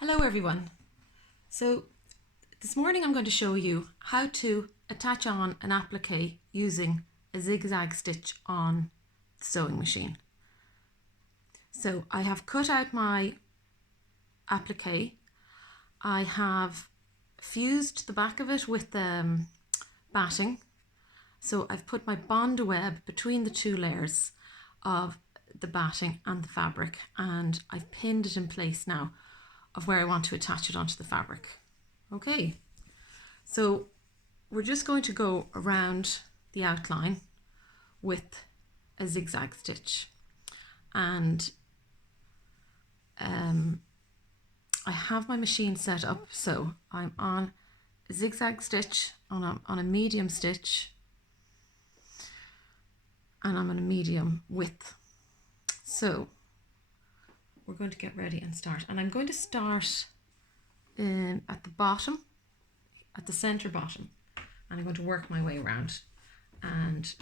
Hello everyone. So this morning I'm going to show you how to attach on an applique using a zigzag stitch on the sewing machine. So I have cut out my applique. I have fused the back of it with batting. So I've put my bond web between the two layers of the batting and the fabric, and I've pinned it in place now of where I want to attach it onto the fabric. Okay, so we're just going to go around the outline with a zigzag stitch, and I have my machine set up so I'm on a zigzag stitch on a medium stitch, and I'm on a medium width. So we're going to get ready and start, and I'm going to start at the bottom, at the center bottom, and I'm going to work my way around. And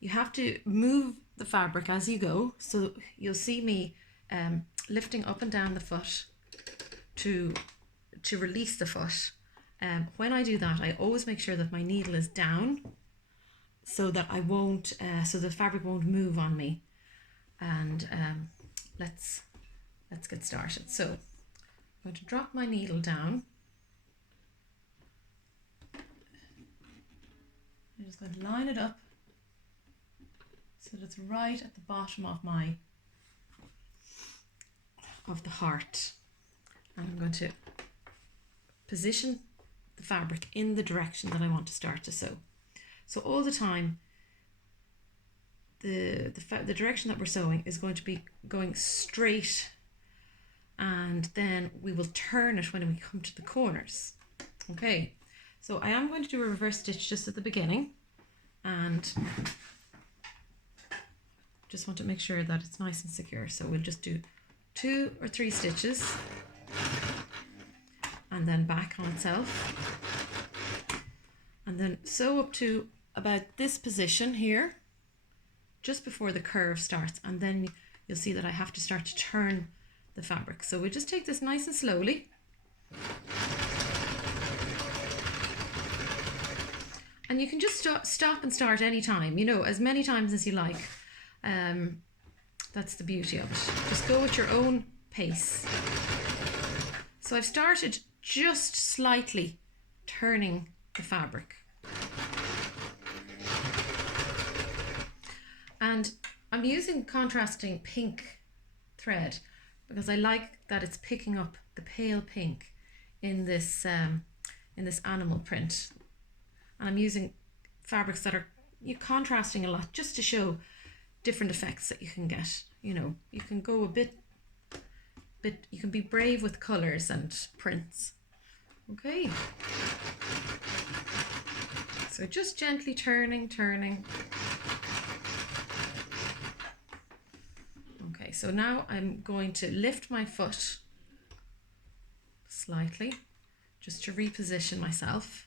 you have to move the fabric as you go, so you'll see me lifting up and down the foot to release the foot. When I do that, I always make sure that my needle is down so that I won't, so the fabric won't move on me. And let's get started. So I'm going to drop my needle down. I'm just going to line it up so that it's right at the bottom of the heart, and I'm going to position the fabric in the direction that I want to start to sew. So all the time the direction that we're sewing is going to be going straight, and then we will turn it when we come to the corners. Okay, so I am going to do a reverse stitch just at the beginning, and just want to make sure that it's nice and secure. So we'll just do 2 or 3 stitches and then back on itself, and then sew up to about this position here just before the curve starts, and then you'll see that I have to start to turn the fabric. So we just take this nice and slowly, and you can just stop and start anytime, you know, as many times as you like. That's the beauty of it. Just go at your own pace. So I've started just slightly turning the fabric, and I'm using contrasting pink thread because I like that it's picking up the pale pink in this animal print, and I'm using fabrics that are contrasting a lot just to show different effects that you can get. You know, you can go a bit, you can be brave with colors and prints. Okay, so just gently turning. Okay, so now I'm going to lift my foot slightly just to reposition myself,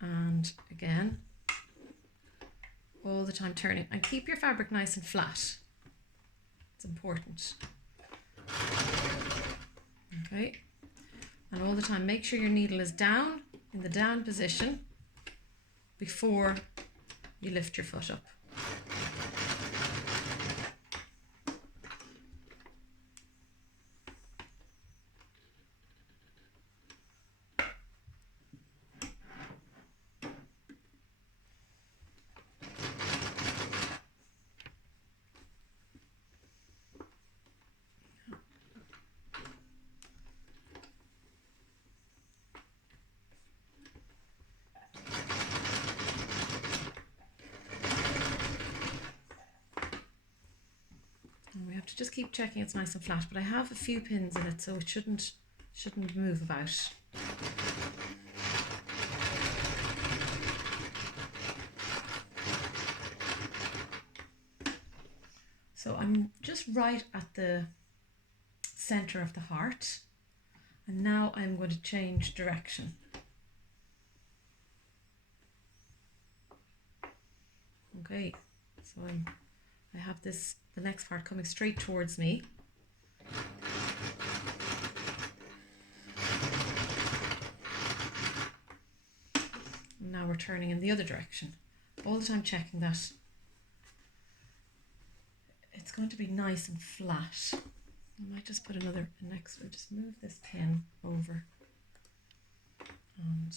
and again, all the time turning, and keep your fabric nice and flat. It's important. Okay, and all the time make sure your needle is down, in the down position, before you lift your foot up. We have to just keep checking it's nice and flat, but I have a few pins in it, so it shouldn't move about. So I'm just right at the center of the heart, and now I'm going to change direction. Okay, so I have the next part coming straight towards me, And now we're turning in the other direction. All the time checking that it's going to be nice and flat. I might just put another next, we'll just move this pin over and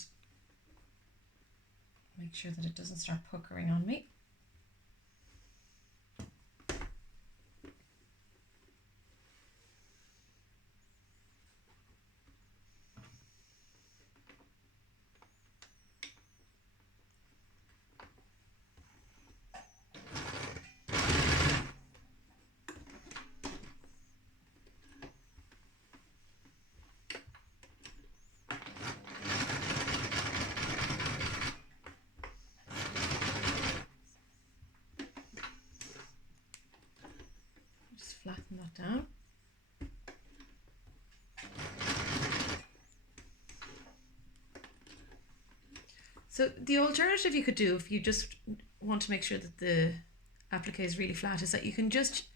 make sure that it doesn't start puckering on me. Just flatten that down. So the alternative you could do if you just want to make sure that the applique is really flat is that you can just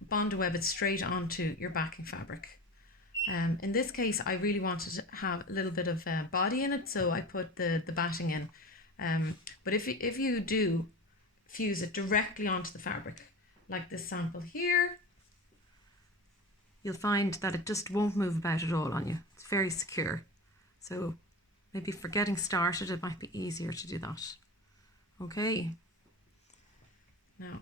bond web it straight onto your backing fabric. In this case, I really wanted to have a little bit of body in it, so I put the batting in. But if you do fuse it directly onto the fabric, like this sample here, you'll find that it just won't move about at all on you. It's very secure. So maybe for getting started, it might be easier to do that. Okay. Now,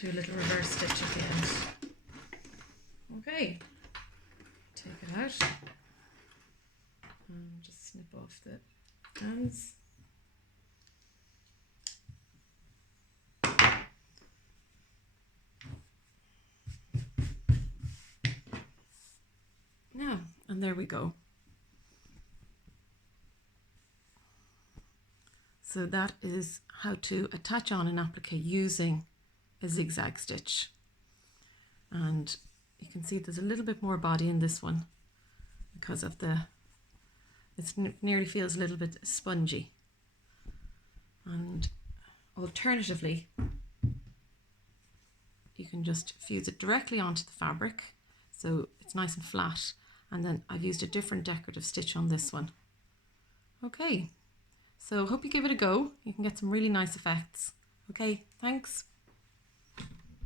do a little reverse stitch at the end. Okay, take it out and just snip off the ends. Now, and there we go. So that is how to attach on an applique using a zigzag stitch. And you can see there's a little bit more body in this one because of it nearly feels a little bit spongy. And alternatively, you can just fuse it directly onto the fabric so it's nice and flat, and then I've used a different decorative stitch on this one. Okay, so hope you give it a go. You can get some really nice effects. Okay, thanks.